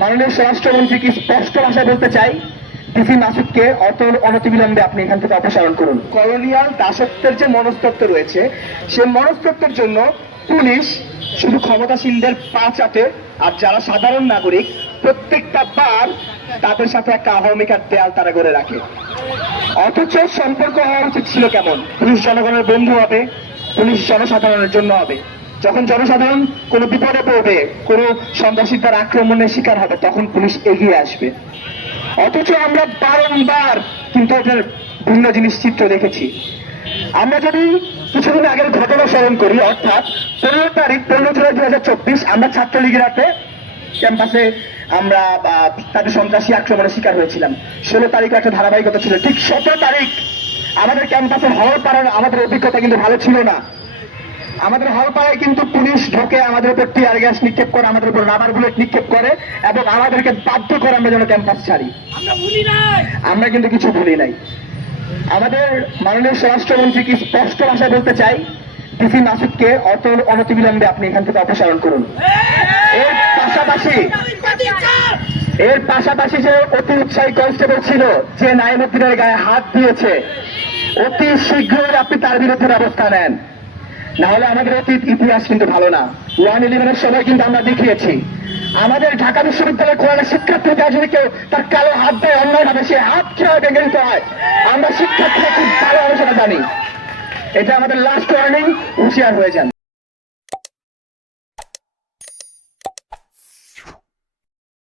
মাননীয় স্বরাষ্ট্রমন্ত্রীকে স্পষ্ট ভাষায় বলতে চাই, ডিসি মাসুদকে অনতিবিলম্বে আপনি এখান থেকে অপসারণ করুন। কলোনিয়াল দাসত্বের যে মনস্তত্ত্ব রয়েছে, সে মনস্তত্ত্বের জন্য পুলিশ শুধু ক্ষমতাসীনদের পা চাটে, আর যারা সাধারণ নাগরিক প্রত্যেকটা বার তাদের সাথে একটা আহমিকার দেয়াল তারা গড়ে রাখে। অথচ সম্পর্ক হওয়া উচিত ছিল কেমন? পুলিশ জনগণের বন্ধু হবে, পুলিশ জনসাধারণের জন্য হবে। যখন জনসাধারণ কোনো বিপদে পড়বে, কোনো সন্ত্রাসীর দ্বারা আক্রমণের শিকার হবে, তখন পুলিশ এগিয়ে আসবে। অথচ আমরা বারংবার কিন্তু এটার ভিন্ন জিনিস চিত্র দেখেছি। আমরা যদি কিছুদিন আগের ঘটনা স্মরণ করি, অর্থাৎ 15 জুলাই 2024 আমরা ছাত্রলীগের হাতে ক্যাম্পাসে আমরা তাদের সন্ত্রাসী আক্রমণের শিকার হয়েছিলাম। 16 তারিখে একটা ধারাবাহিকতা ছিল। ঠিক 17 তারিখ আমাদের ক্যাম্পাসের হল পাড়ার আমাদের অভিজ্ঞতা কিন্তু ভালো ছিল না। আমাদের হল পাড়ায় কিন্তু পুলিশ ঢোকে, আমাদের উপর টিয়ার গ্যাস নিক্ষেপ করে, আমাদের উপর রাবার বুলেট নিক্ষেপ করে এবং আমাদেরকে বাধ্য করে আমরা যেন ক্যাম্পাস ছাড়ি। আমরা কিন্তু কিছু ভুলি নাই। আমাদের মাননীয় স্বরাষ্ট্রমন্ত্রীকে স্পষ্ট ভাষায় বলতে চাই, ডিসি মাসুদকে অনতিবিলম্বে আপনি এখান থেকে অপসারণ করুন। এর পাশাপাশি যে অতি উৎসাহী কনস্টেবল ছিল, যে নাইমুদ্দিনের গায়ে হাত দিয়েছে, অতি শীঘ্রই আপনি তার বিরুদ্ধে ব্যবস্থা নেন। না হলে আমাদের অতীত ইতিহাস কিন্তু ভালো না। 111-এর সময় কিন্তু আমরা দেখিয়েছি, আমাদের ঢাকা বিশ্ববিদ্যালয়ের কোরআন শিক্ষার্থীরা যদি কেউ তার কালো হাত দেয় অন্যায়ভাবে, সে হাত কিভাবে ভেঙে দিতে হয় আমরা শিক্ষার্থীরা খুব ভালোভাবে সেটা জানি। এটা আমাদের লাস্ট ওয়ার্নিং, হুঁশিয়ার হয়ে যান।